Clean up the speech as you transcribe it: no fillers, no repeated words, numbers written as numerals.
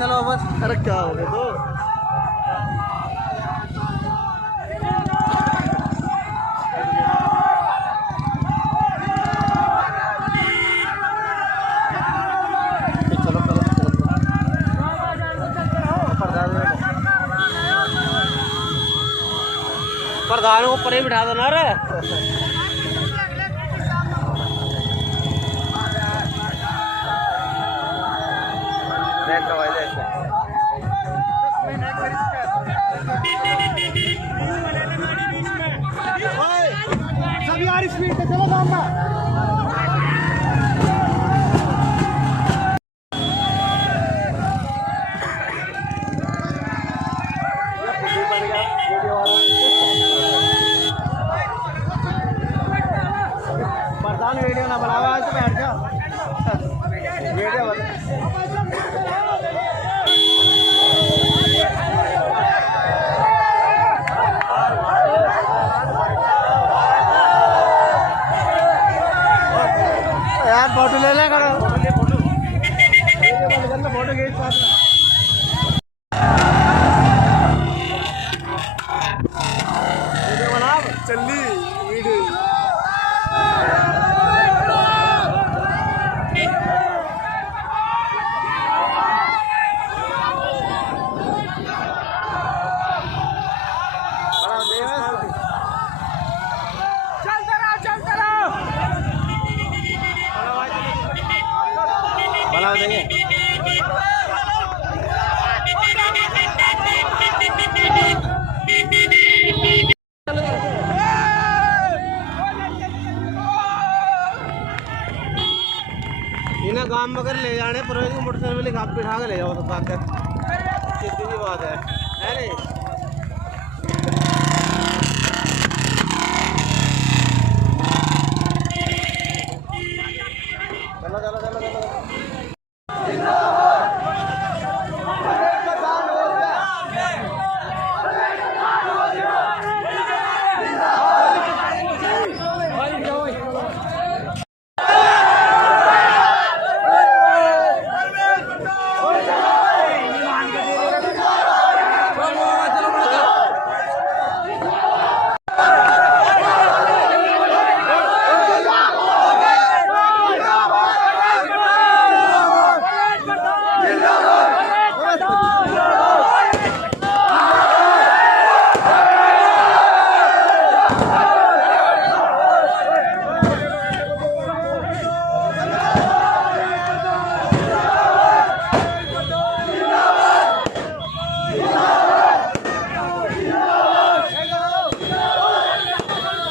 चलो बस। अरे क्या हो गया तो प्रधान को ऊपर ही बिठा देना रे। सब यार स्पीड पे चलो सामने। प्रधान वीडियो ना बनावा आज तो बैठ जा वीडियो यार फोटो ले ले करो फोटो खींच पास वीडियो बना चली वीडियो बना देंगे। इन्हें गांव में अगर ले जाने पर मोटरसाइकिल में लिखा बिठा के ले जाओ सब आकर, सीधी सी बात है नहीं।